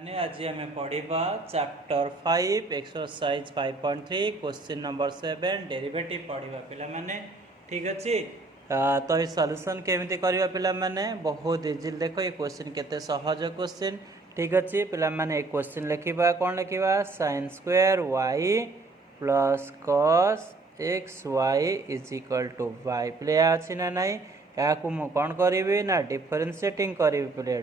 मैंने आज आम पढ़ा chapter 5 exercise 5.3 question number 7 derivative पढ़ा पिला माने ठीक अच्छे। तो ये सॉल्यूशन केमिति करबा पिला माने बहुत इजी। देखो ये क्वेश्चन केते सहज क्वेश्चन ठीक अच्छे। पिला माने एक क्वेश्चन लिखिबा कोन लिखिबा sin square y plus cos xy is equal to y पिले अछि ना नहीं या को मु कोन करिवे ना डिफरेंशिएटिंग करिवे पिले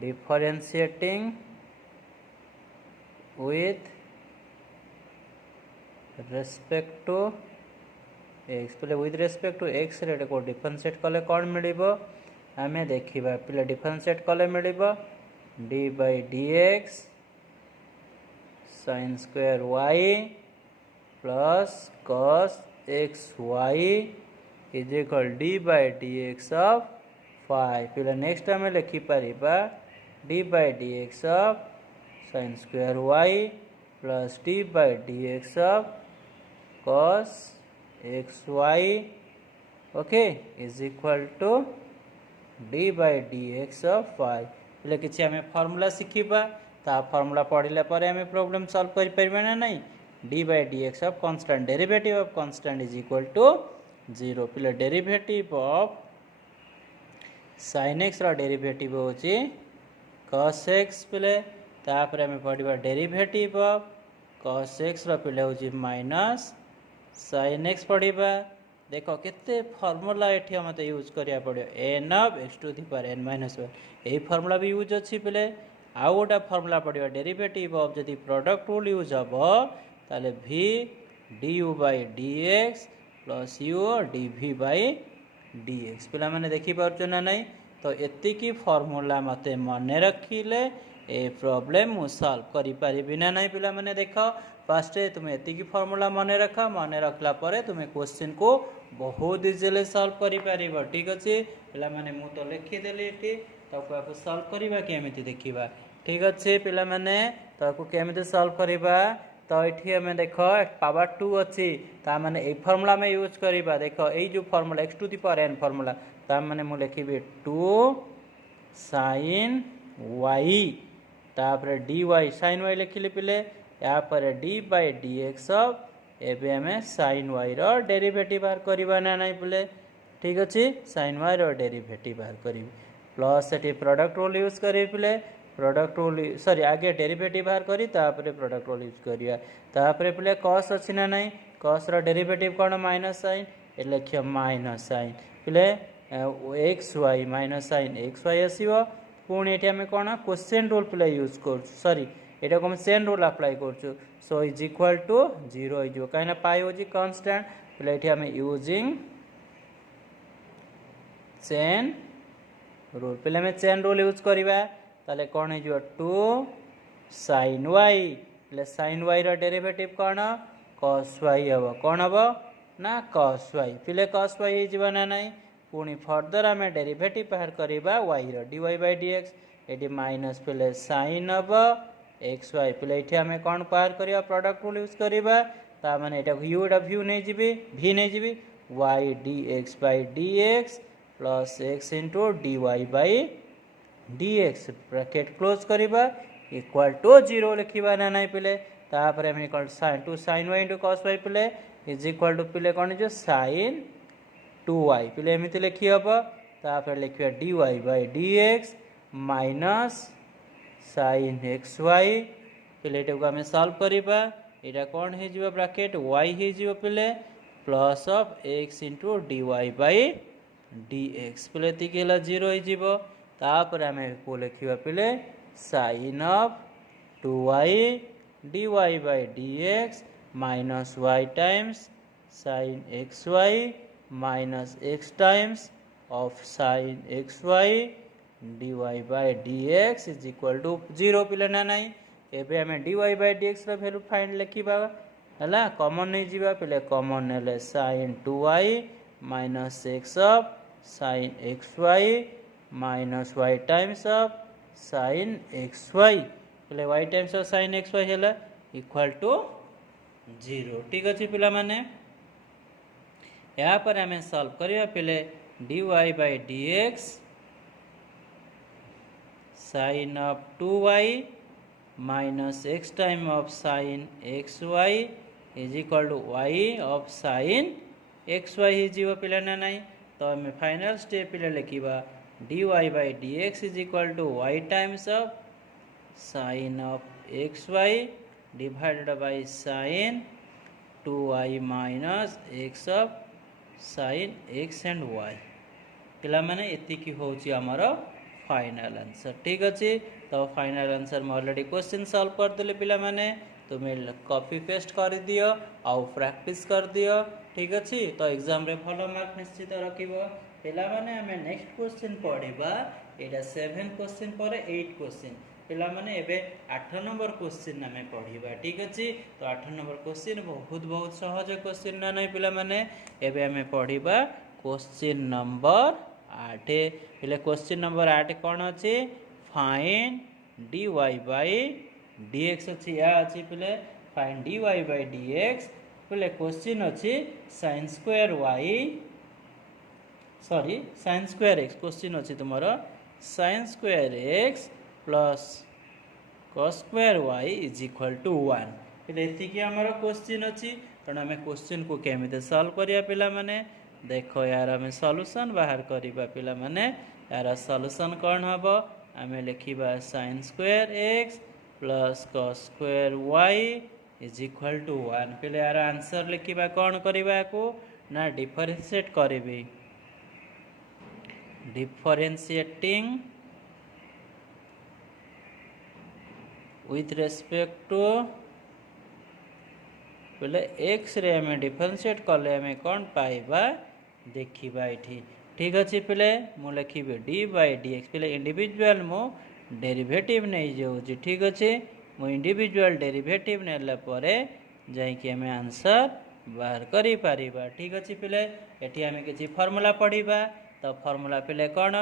differentiating with respect to x पहले with respect to x रे को डिफरेंशिएट कले कौन मिलिबो आमे देखिबा पहले डिफरेंशिएट कले मिलिबो d by dx sin square y plus cos xy is equal d by dx of 5 पहले नेक्स्ट आमे लिखि परिबा d by dx of sin square y plus d by dx of cos xy okay is equal to d by dx of 5 पहले किछि आमे formula सिखिबा ता formula पढ़िले परे आमे problem solve करि परबे ना नहीं d by dx of constant derivative of constant is equal to 0 पहले डेरिवेटिव ऑफ sin x रा डेरिवेटिव होची cos x पहले तापर हमें पढ़िबा डेरिवेटिव ऑफ cos x रा पहले होची माइनस sin x पढ़िबा। देखो केते फार्मूला एठी हमते यूज करिया पड़ियो n of x to the power n minus 1 एही फार्मूला भी यूज अछि पहले आ गोटा फार्मूला पढ़िबा डेरिवेटिव ऑफ जदी प्रोडक्ट रूल यूज हबो ताले v du by dx plus u dv by dx पिला माने देखि पारछ ना नहीं तो एति की फार्मूला मते मन रखिले ए प्रॉब्लम मु सॉल्व करि परिबि ना नहीं पिला माने देखो फर्स्ट तुम एति की फार्मूला मन रखा मन रखला परे तुम क्वेश्चन को बहुत इजीली सॉल्व करि परिबो ठीक अछि पिला माने मु तो लिखि देली एति ताको आपको सॉल्व करिबा केमिति देखिबा ठीक अछि पिला माने ताको केमिति सॉल्व करिबा तो ये हमें देखो पावर 2 अच्छी ता माने ए फार्मूला में यूज करिबा देखो ए जो formula x to the power n formula ता माने मु लिखिबे 2 sin y तापर dy sin y लिखिले पिले या पर d by dx ऑफ एबे हमें sin y रो डेरिवेटिव बाहर करिबा ना नहीं पिले ठीक अछि sin y रो डेरिवेटिव बाहर करिबी प्लस एटी प्रोडक्ट रूल यूज करि पिले प्रोडक्ट रूल सॉरी आगे डेरिवेटिव बाहर करी तापर प्रोडक्ट रूल यूज करिया तापर पले cos अछि ना नहीं cos रो डेरिवेटिव कोन माइनस sin ए लिखियो माइनस sin पले xy माइनस sin xy आसीबो पुणी एठी हम कोन क्वेश्चन रूल पले यूज कर सॉरी एटा को हम चेन रूल अप्लाई करछु सो इज इक्वल टू 0 इजो काइना पाई होजी कांस्टेंट पले एठी हम यूजिंग चेन रूल पले हम चेन रूल यूज करिबा ताले कोन हे जो 2 sin y ले sin y रो डेरिवेटिव कोन cos y हबो कोन हबो ना cos y पले cos y हे जीवा ना नहीं पुनी फर्दर हमें डेरिवेटिव बाहर करिबा y रो dy by dx एडी माइनस पले sin हबो xy पले एठी हमें कोन बाहर करिया प्रोडक्ट रूल यूज करिबा ता माने एटा u ड v नै जिबी v नै जिबी y dx by dx plus x into dy by dx bracket close करिबा इक्वल टू 0 लिखिबा ना नहीं पले तापर हम equal sin 2 sin y into cos y पले इज इक्वल टू पले कोन जो sin 2y पले एमिति लिखि हबो तापर लिखिबा dy by dx minus sin xy पले एटा को हम सॉल्व करिबा एटा कोन हे जिवो ब्रैकेट y हे जिवो पले plus of x into dy by dx पले तिकेला 0 हे जिवो तापर हमें को लिखिबा पले sin of 2y dy by dx minus y times sin xy minus x times of sin xy dy by dx is equal to 0 पिले ना नहीं एबे हमें dy by dx रो वैल्यू फाइंड लिखिबा हला कॉमन नै जीवा पले कॉमन नेले sin 2y minus x of sin xy minus y times of sin xy पहले y times of sin xy हैला इक्वल टू 0 ठीक अछि पिला माने यहाँ पर हमें सॉल्व करिया पहले dy by dx sin of 2y minus x time of sin xy is equal to y of sin xy हो पिला ना नहीं तो आम फाइनल स्टेप पिला लिखा dy by dx is equal to y times of sin of xy divided by sin 2y minus x of sin x and y पिला माने एतिकी होची हमर फाइनल आंसर ठीक अछि तो फाइनल आंसर मैं ऑलरेडी क्वेश्चन सॉल्व कर देले पिला माने तुम्हें कॉपी पेस्ट कर दियो आउ प्रैक्टिस कर दियो ठीक अछि तो एग्जाम रे भलो मार्क निश्चित रखिबो पिला माने हमें नेक्स्ट क्वेश्चन पढिबा एटा 7 क्वेश्चन पर 8 क्वेश्चन पिला माने एबे 8 नंबर क्वेश्चन हमें पढिबा ठीक अछि तो 8 नंबर क्वेश्चन बहुत सहज क्वेश्चन ना नै पिला माने एबे हमें पढिबा क्वेश्चन नंबर 8 पिले क्वेश्चन नंबर 8 कोन अछि फाइंड dy by dx अछि या अछि पिले फाइंड dy by dx पिले क्वेश्चन अछि sin square y sorry sin square x question अछि तुम्हारा sin square x plus cos square y is equal to 1 पिले एति कि हमर क्वेश्चन अछि कारण हमें क्वेश्चन को केमिते सॉल्व करिया पिला माने देखो यार हमें सॉल्यूशन बाहर करिबा पिला माने यार सॉल्यूशन कोन हबो हमें लिखिबा sin square x plus cos square y is equal to 1 पिले यार आंसर लिखिबा कोन करिबा को ना डिफरेंशिएट करिबी डिफरेंशिएटिंग with respect to पहले x रे हमें डिफरेंशिएट कले हमें कौन पाइबा देखिबा इठी ठीक अछि पहले मु लिखिबे d by dx पहले इंडिविजुअल मु डेरिवेटिव नै जाउ जी ठीक अछि मु इंडिविजुअल डेरिवेटिव नेला परे जाई कि हमें आंसर बाहर करि पारिबा ठीक अछि पहले एठी हमें किछि फार्मूला पढिबा तो फार्मूला पहले कोन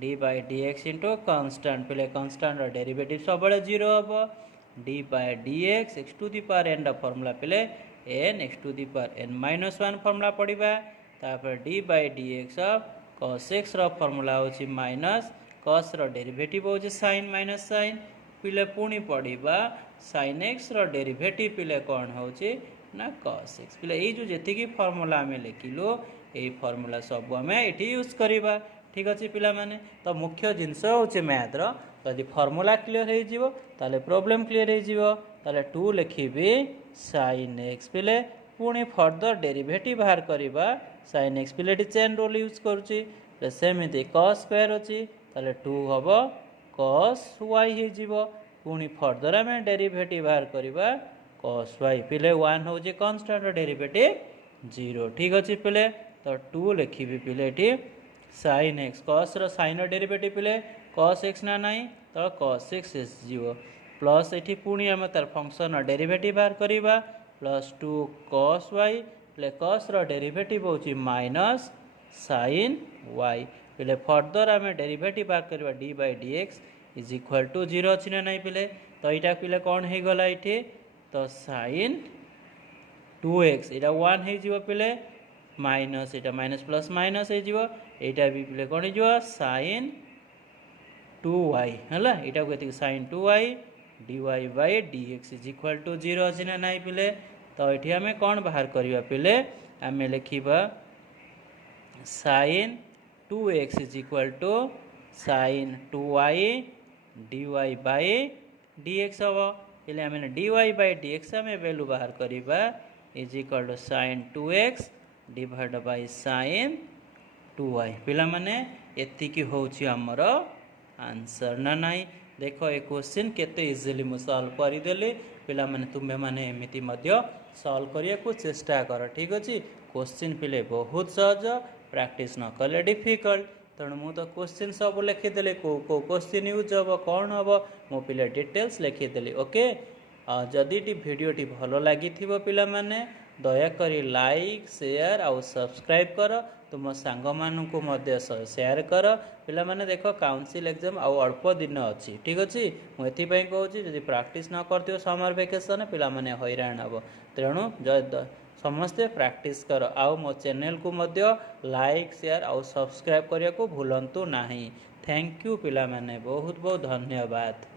d by dx into constant पहले constant रो डेरिवेटिव सबले 0 हबो d by dx x to the power n रो फार्मूला पहले n x to the power n minus 1 formula पढिबा तापर d by dx of cos x रो formula होची minus cos रो डेरिवेटिव होची sin minus sin पहले पुनी पढिबा sin x रो डेरिवेटिव पहले कोन होची ना cos x पहले ए जो जेति की फार्मूला हमें लिखिलो ए फार्मूला सब हमें एठी यूज करिबा ठीक अच्छे पिला माने तो मुख्य जिनस होचे मैथ रो यदि फार्मूला क्लियर हो जिवो ताले प्रॉब्लम क्लियर हो जिवो ताले 2 लिखिबी sin x पिले पुणी फर्दर डेरिवेटिव बाहर करिबा sin x पिले चेन रूल यूज करूची सेमिति cos स्क्वायर अछि ताले 2 हबो cos y हो जिवो पुणी फर्दर हमें डेरिवेटिव बाहर करिबा cos y पिले 1 हो जे कांस्टेंट डेरिवेटिव 0 ठीक अछि पिले तो 2 लिखिबी पिले एठी sin x cos रो sin रो डेरिवेटिव पिले cos x ना नाही तो cos x इज 0 प्लस एठी पुणी हम तार फंक्शन रो डेरिवेटिव बाहर करिबा प्लस 2 cos y प्ले cos रो डेरिवेटिव होची माइनस sin y पिले फर्दर हम डेरिवेटिव बाहर करिबा d by dx is equal to 0 अछि ना नाही पिले तो एटा पिले कोन हे गला एठी तो sin 2x एटा 1 हे जिवो पिले माइनस एटा माइनस प्लस माइनस हे जिवो एटा भी पिले कोन हे जिवो sin 2y हला एटा को sin 2y dy by dx is equal to 0 अछि ना नाही पिले तो एठी हमें कोन बाहर करिबा पिले हमें लिखिबा sin 2x is equal to sin 2y dy by dx हबो पिले हमें dy by dx हमें वैल्यू बाहर करिबा is equal to sin 2x divide by sin 2y पिला माने एति की होची हमर आंसर ना नाही देखो ए क्वेश्चन केते इजीली मु सॉल्व करि देली पिला माने तुमे माने एमिति मध्य सॉल्व करिया को चेष्टा कर ठीक अछि क्वेश्चन पिले बहुत सहज प्रैक्टिस न कले डिफिकल्ट तण मु तो क्वेश्चन सब लिखि देले को क्वेश्चन यूज हबो कोन हबो मु पिले डिटेल्स लिखि देली ओके जदि टी वीडियो टी भलो लागि थिबो पिला माने दया करी लाइक शेयर और सब्सक्राइब कर तुम सांग मानू मध्य शेयर कर पिला माने देखो काउंसिल एग्जाम आउ अल्प दिन अच्छी ठीक अच्छे मुझे कहूँ जब प्रैक्टिस न कर समर वेकेशन पिला माने हैरान हम तेणु समस्ते प्रैक्टिस कर आउ मो चैनल को मध्य लाइक शेयर और सब्सक्राइब करने को भूलंतु नहीं। थैंक यू पिला माने बहुत बहुत धन्यवाद।